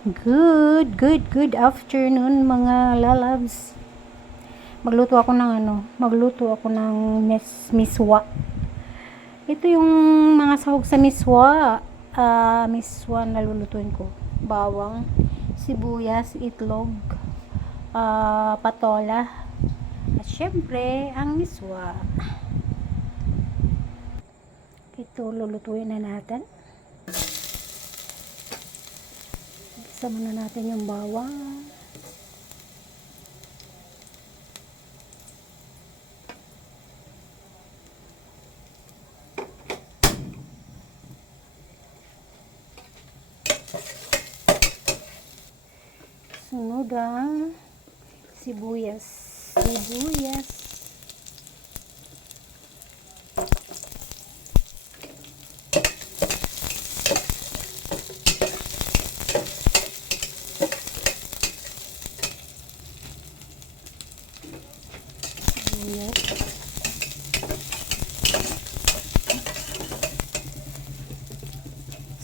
Good afternoon mga lalabs. Magluto ako ng miswa. Ito yung mga sahog sa miswa. Miswa na lulutuin ko. Bawang, sibuyas, itlog, patola, at syempre ang miswa. Ito lulutuin na natin. Isa muna natin yung bawang. Sunod ang sibuyas.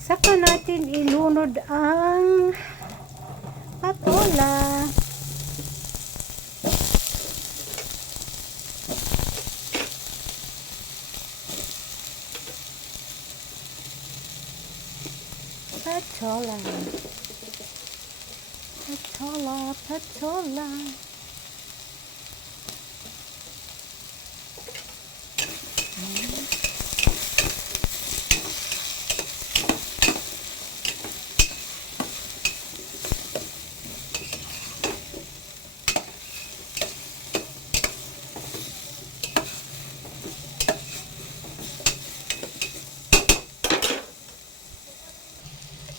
Saka natin ilunod ang patola. Patola.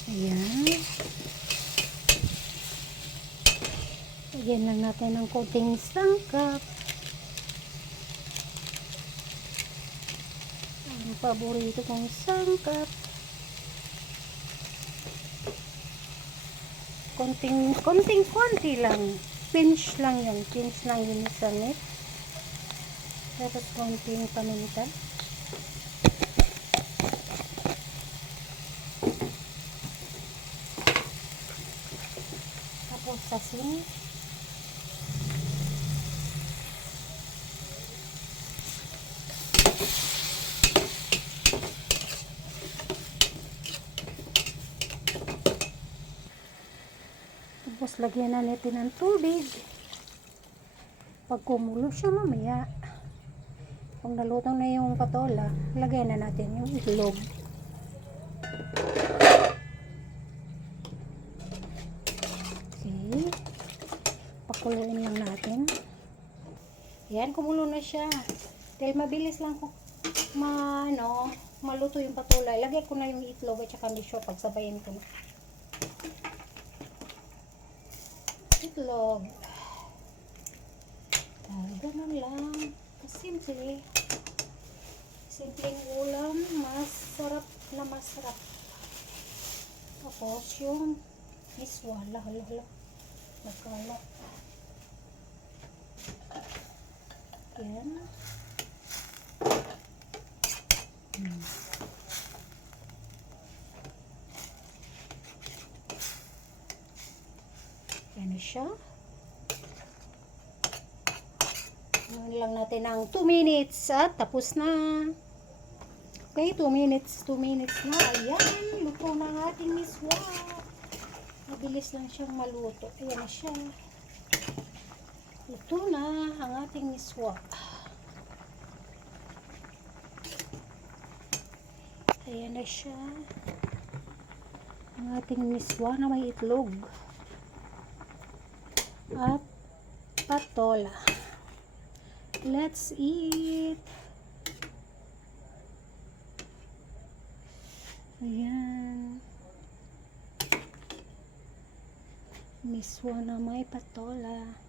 Ayan. Lagyan lang natin ng konting sangkap. Ang paborito kong sangkap. Konti lang. Pinch lang yun sa net. Tapos konting paminta. Tapos asin. Tapos lagyan na natin ng tubig. Pag kumulo siya mamaya, kung naluto na yung patola, lagyan na natin yung itlog. Okay. Pakuluin lang natin. Yan, kumulo na siya. Dahil mabilis lang ko maluto yung patola. Lagyan ko na yung itlog at saka misyo. Pagsabayin ko na. Itlog. Ganun lang. Simple. Simpleng ulam. Masarap. Tapos yung miswa. Nagkalat. Yan. Yan na siya. Gawin lang natin ng 2 minutes at tapos na. Okay, 2 minutes na. Ayan, luto na ang ating miswa. Mabilis lang siyang maluto. Ayan na siya. Luto na ang ating miswa. Ayan na siya. Ang ating miswa na may itlog. At patola. Let's eat. Ayan. Miswa na may patola.